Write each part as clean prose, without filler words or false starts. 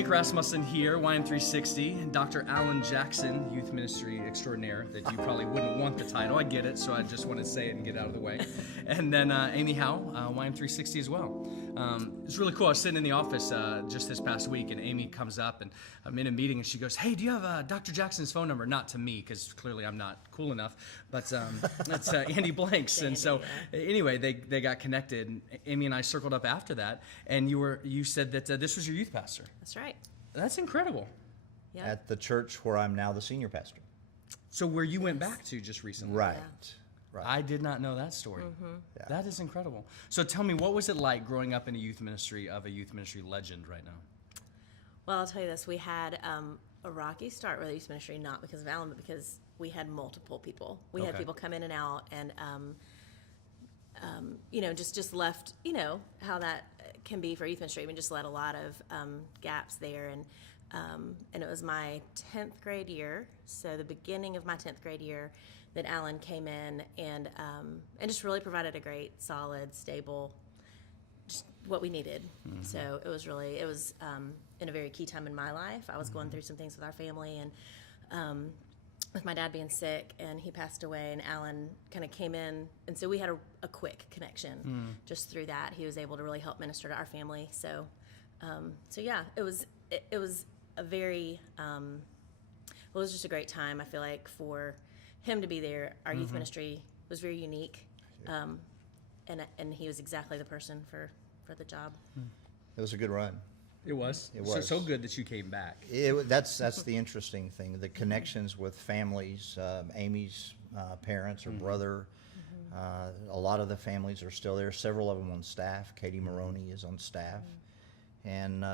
Jake Rasmussen here, YM360, Dr. Alan Jackson, Youth Ministry Extraordinaire, that you probably wouldn't want the title. I get it, so I just want to say it and get out of the way. And then Amy Howell, YM360 as well. It's really cool. I was sitting in the office just this past week, and Amy comes up, and I'm in a meeting, and she goes, "Hey, do you have Dr. Jackson's phone number?" Not to me, because clearly I'm not cool enough, but that's Andy Blank's. And so anyway, they got connected, and Amy and I circled up after that, and you said that this was your youth pastor. That's right. That's incredible. Yeah. At the church where I'm now the senior pastor. So where you went back to just recently. Right. Yeah. Right. I did not know that story. Mm-hmm. Yeah. That is incredible. So tell me, what was it like growing up in a youth ministry of a youth ministry legend right now? Well, I'll tell you this. We had a rocky start with the youth ministry, not because of Alan, but because we had multiple people. We had Okay. people come in and out, and just left. You know how that can be for youth ministry. We just let a lot of gaps there, and it was my 10th grade year, so the beginning of my 10th grade year, that Alan came in and just really provided a great, solid, stable, just what we needed. Mm-hmm. So it was in a very key time in my life. I was going through some things with our family, and with my dad being sick, and he passed away, and Alan kind of came in, and so we had a quick connection just through that. He was able to really help minister to our family. So yeah, it was a very it was just a great time. I feel like for him to be there, our youth ministry was very unique, and he was exactly the person for the job. It was a good run. It was. It was. So good that you came back. That's the interesting thing. The connections with families. Amy's parents, her brother. A lot of the families are still there. Several of them on staff. Katie Maroney is on staff. And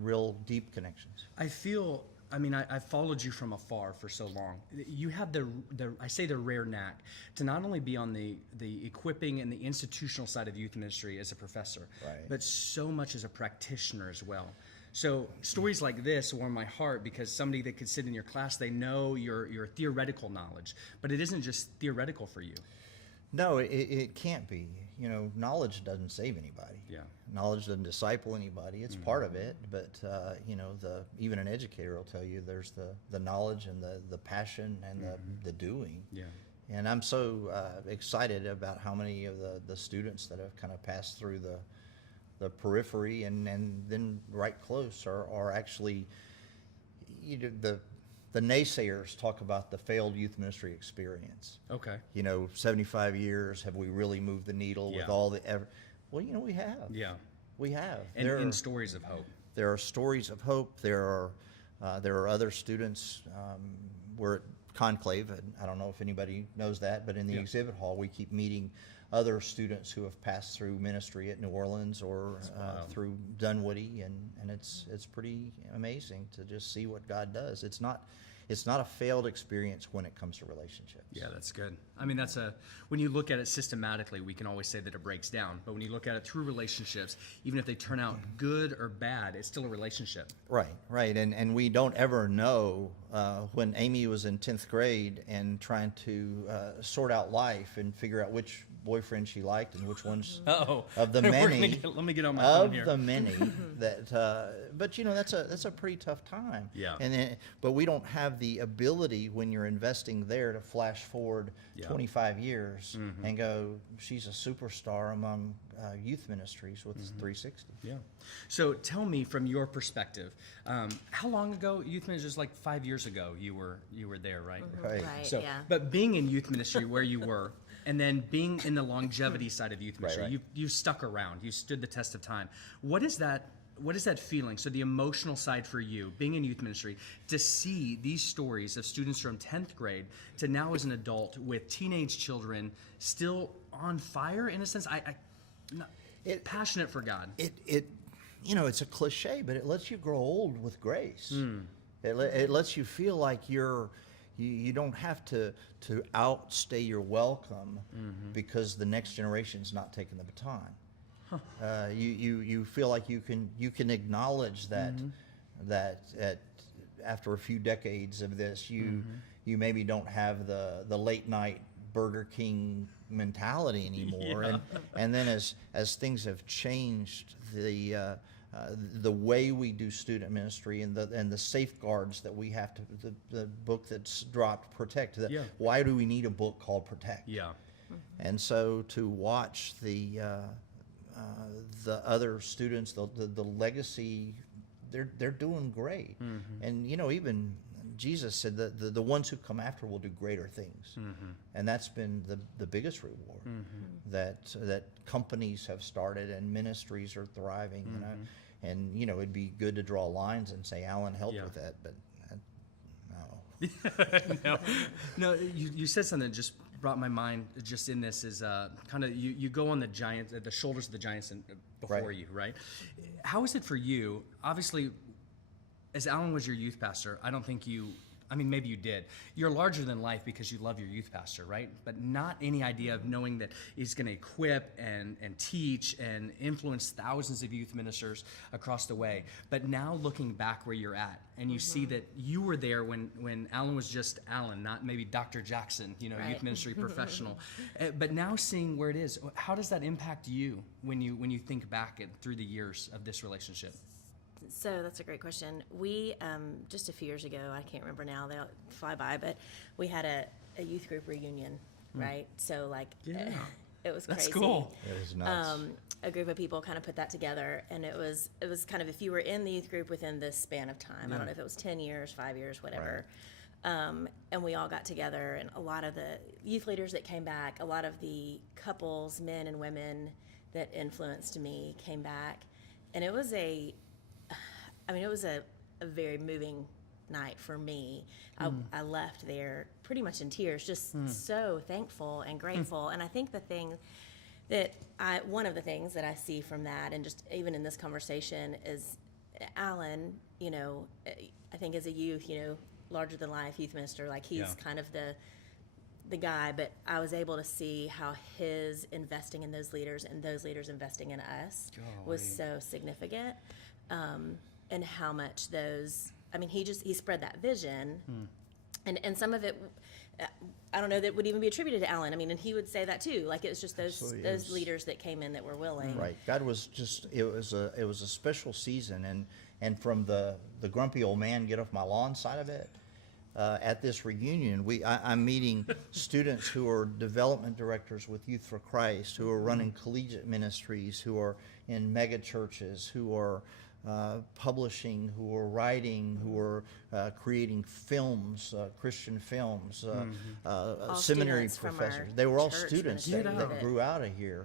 real deep connections. I've followed you from afar for so long. You have the rare knack to not only be on the equipping and the institutional side of youth ministry as a professor, Right. but so much as a practitioner as well. So stories like this warm my heart because somebody that could sit in your class, they know your theoretical knowledge, but it isn't just theoretical for you. No, it can't be. You know, knowledge doesn't save anybody. Yeah. Knowledge doesn't disciple anybody. It's part of it, but even an educator will tell you there's the knowledge and the passion and the doing. Yeah. And I'm so excited about how many of the students that have kind of passed through the periphery and then right close are actually, the naysayers talk about the failed youth ministry experience. Okay. 75 years, have we really moved the needle with all the well, we have. Yeah. We have. And stories of hope. There are stories of hope. There are other students. We're at Conclave, and I don't know if anybody knows that, but in the exhibit hall, we keep meeting other students who have passed through ministry at New Orleans or through Dunwoody, and it's pretty amazing to just see what God does. It's not a failed experience when it comes to relationships. Yeah, that's good. When you look at it systematically, we can always say that it breaks down. But when you look at it through relationships, even if they turn out good or bad, it's still a relationship. Right. And we don't ever know when Amy was in 10th grade and trying to sort out life and figure out which boyfriend she liked and which ones of the many. Let me get on my phone here. Of the many that, but that's a pretty tough time. Yeah. But we don't have the ability when you're investing there to flash forward 25 years and go, she's a superstar among youth ministries with 360. Yeah. So tell me from your perspective, how long ago, youth ministry, just like 5 years ago, you were there, right? Right. So, yeah. but being in youth ministry where you were, and then being in the longevity side of youth ministry, Right. you stuck around, you stood the test of time. What is that feeling? So the emotional side for you, being in youth ministry, to see these stories of students from 10th grade to now as an adult with teenage children still on fire, in a sense, passionate for God. It's a cliche, but it lets you grow old with grace. It lets you feel like you don't have to outstay your welcome because the next generation's not taking the baton. You feel like you can acknowledge that after a few decades of this, you maybe don't have the late night Burger King mentality anymore. And then as things have changed, the way we do student ministry and the safeguards that we have to, the book that's dropped, Protect. Why do we need a book called Protect? Yeah. And so to watch the other students, the legacy, they're doing great. And even Jesus said that the ones who come after will do greater things, and that's been the biggest reward that companies have started and ministries are thriving. And it'd be good to draw lines and say Alan helped with that, but no. No. You said something that just brought my mind just in this is kind of you go on the shoulders of the giants before you, right? How is it for you? Obviously, as Alan was your youth pastor, I don't think maybe you did. You're larger than life because you love your youth pastor, right? But not any idea of knowing that he's going to equip and teach and influence thousands of youth ministers across the way. But now looking back where you're at, and you see that you were there when Alan was just Alan, not maybe Dr. Jackson, youth ministry professional. But now seeing where it is, how does that impact you when you think back through the years of this relationship? So that's a great question. We, just a few years ago, I can't remember now, they'll fly by, but we had a youth group reunion, right? So it was crazy. That's cool. It was nuts. A group of people kind of put that together, and it was kind of, if you were in the youth group within this span of time, I don't know if it was 10 years, 5 years, whatever, and we all got together, and a lot of the youth leaders that came back, a lot of the couples, men and women that influenced me came back, and it was a very moving night for me. I left there pretty much in tears, just so thankful and grateful. And I think one of the things that I see from that, and just even in this conversation, is Alan, I think as a youth, larger than life youth minister, like he's kind of the guy, but I was able to see how his investing in those leaders and those leaders investing in us was so significant. And how much he spread that vision, and some of it, I don't know, that would even be attributed to Alan. And he would say that too. Like, it was just those leaders that came in that were willing. Right. God was just, it was a special season, and from the grumpy old man get off my lawn side of it, at this reunion, I'm meeting students who are development directors with Youth for Christ, who are running collegiate ministries, who are in mega churches, who are publishing, who are writing, who are creating films, Christian films, seminary professors. They were all students that grew out of here.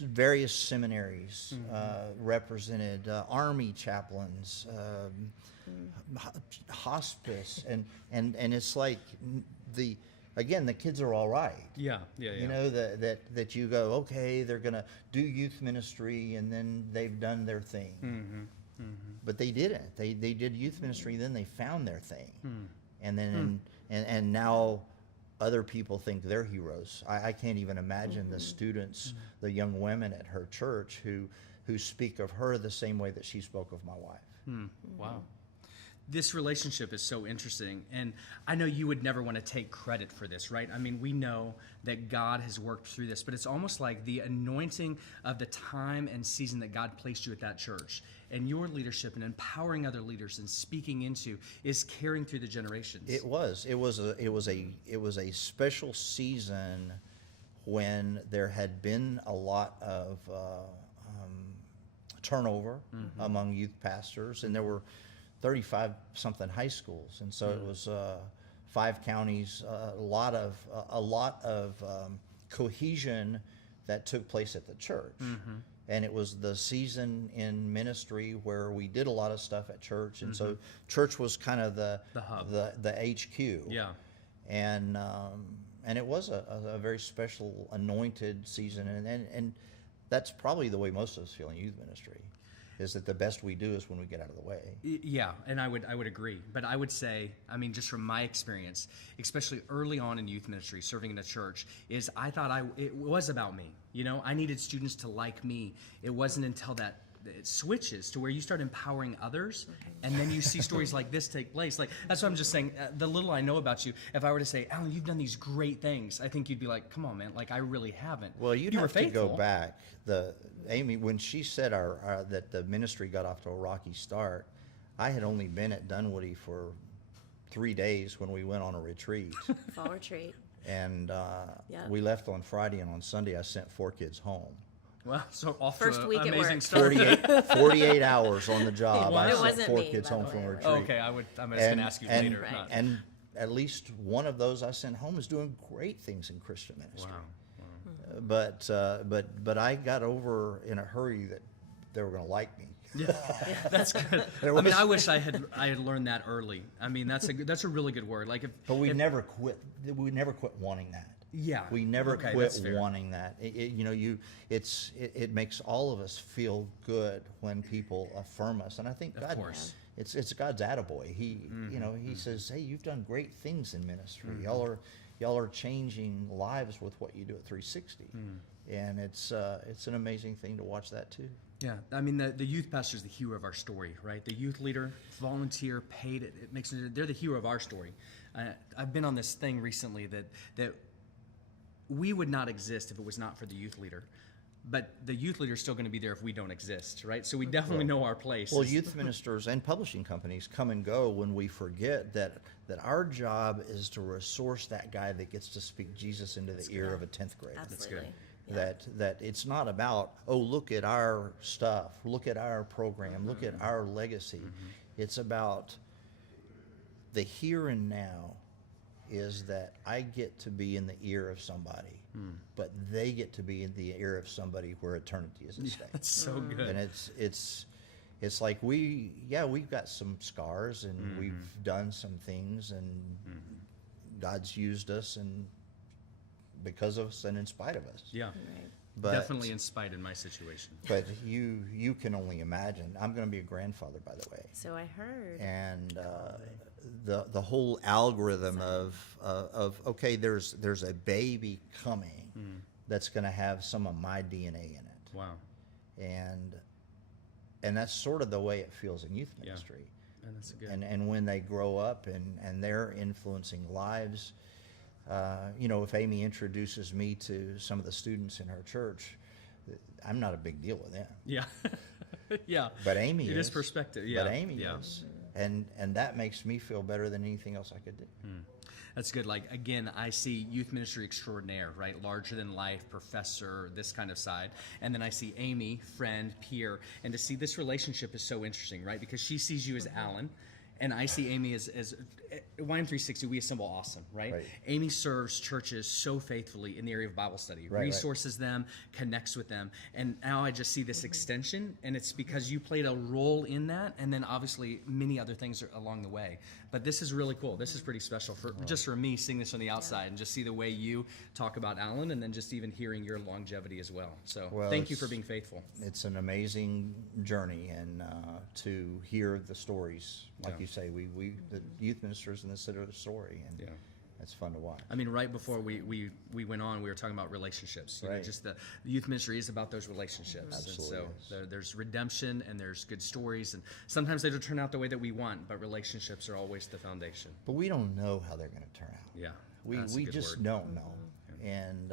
Various seminaries represented, Army chaplains, hospice, and it's like the kids are all right. Yeah. That you go, okay, they're going to do youth ministry, and then they've done their thing. But they didn't. They did youth ministry, then they found their thing. And then and now other people think they're heroes. I can't even imagine the students, the young women at her church who speak of her the same way that she spoke of my wife. Wow. This relationship is so interesting, and I know you would never want to take credit for this, right? We know that God has worked through this, but it's almost like the anointing of the time and season that God placed you at that church, and your leadership and empowering other leaders and speaking into is carrying through the generations. It was a special season when there had been a lot of turnover among youth pastors, and there were 35 something high schools, and so it was 5 counties, a lot of cohesion that took place at the church. And it was the season in ministry where we did a lot of stuff at church, and so church was kind of the hub, the HQ. And it was a very special anointed season, and that's probably the way most of us feel in youth ministry, is that the best we do is when we get out of the way. Yeah, and I would agree. But I would say, just from my experience, especially early on in youth ministry, serving in a church, is I thought it was about me. I needed students to like me. It wasn't until that it switches to where you start empowering others, and then you see stories like this take place. Like, that's what I'm just saying. The little I know about you, if I were to say, Alan, you've done these great things, I think you'd be like, come on, man, like I really haven't. Well, you'd you were have to faithful. go back. Amy, when she said that the ministry got off to a rocky start, I had only been at Dunwoody for 3 days when we went on a retreat. Fall retreat. And Yep. we left on Friday, and on Sunday I sent 4 kids home. Well, so off First to week an at amazing work. start. 48 hours on the job. Wow. I It sent wasn't 4 me, kids by home the from a way. retreat. Okay, I'm just going to ask you later. Right. not- And at least one of those I sent home is doing great things in Christian ministry. Wow. But I got over in a hurry that they were going to like me. Yeah, that's good. I mean, I wish I had learned that early. I mean, that's a really good word. Like, But we never quit. We never quit wanting that. Yeah. We never Okay, quit that's fair. wanting that. It makes all of us feel good when people affirm us, and I think Of God, course. it's God's attaboy. He he says, hey, you've done great things in ministry. Y'all are changing lives with what you do at 360, and it's an amazing thing to watch that too. Yeah, I mean, the youth pastor is the hero of our story, right? The youth leader, volunteer, paid. It makes they're the hero of our story. I've been on this thing recently that we would not exist if it was not for the youth leader. But the youth leader is still going to be there if we don't exist, right? So we definitely know our place. Well, youth ministers and publishing companies come and go when we forget that our job is to resource that guy that gets to speak Jesus into the ear of a 10th grader. Absolutely. good. Yeah. That it's not about, oh, look at our stuff, look at our program, look at our legacy. It's about the here and now is that I get to be in the ear of somebody, but they get to be in the ear of somebody where eternity is at stake. That's so good. And it's like we've got some scars and we've done some things and God's used us and because of us and in spite of us. Yeah, Right. But, definitely in spite in my situation. But you can only imagine. I'm going to be a grandfather, by the way. So I heard. And the whole algorithm of okay, there's a baby coming that's going to have some of my DNA in it. Wow. And that's sort of the way it feels in youth Yeah. ministry. And that's good. And when they grow up and they're influencing lives, if Amy introduces me to some of the students in her church, I'm not a big deal with them. Yeah. Yeah. But Amy It is. is perspective. Yeah. But Amy Yeah. is. And that makes me feel better than anything else I could do. That's good. Like, again, I see youth ministry extraordinaire, right? Larger than life, professor, this kind of side. And then I see Amy, friend, peer. And to see this relationship is so interesting, right? Because she sees you as Alan. And I see Amy as YM360, we assemble awesome, right? Right. Amy serves churches so faithfully in the area of Bible study, Right. resources them, connects with them. And now I just see this extension, and it's because you played a role in that, and then obviously many other things are along the way. But this is really cool. This is pretty special just for me seeing this on the outside and just see the way you talk about Alan, and then just even hearing your longevity as well. So Well, thank you for it's- being faithful. It's an amazing journey, and to hear the stories, like Yeah. you say, we the youth ministers in the center of the story, and Yeah. it's fun to watch. I mean, right before we went on, we were talking about relationships. You know, Right. just the youth ministry is about those relationships. Absolutely And is. so there's redemption and there's good stories. And sometimes they don't turn out the way that we want, but relationships are always the foundation. But we don't know how they're going to turn out. Yeah. We that's a good just word. don't know. And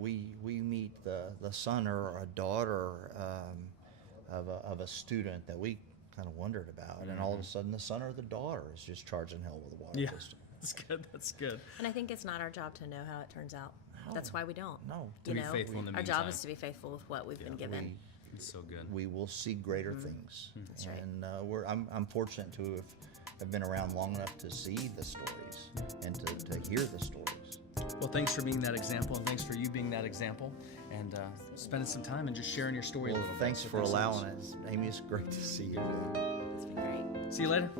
we meet the son or a daughter of a student that we kind of wondered about, and all of a sudden the son or the daughter is just charging hell with a water Yeah. pistol. That's good. That's good. And I think it's not our job to know how it turns out. That's why we don't. No. To be faithful in the Our job meantime. is to be faithful with what we've been given. It's so good. We will see greater things. That's right. And I'm fortunate to have been around long enough to see the stories and to hear the stories. Well, thanks for being that example, and thanks for you being that example, and spending some time and just sharing your story Well, a little thanks bit. So for so much. allowing us. Amy, it's great to see you. It's been great. See you later.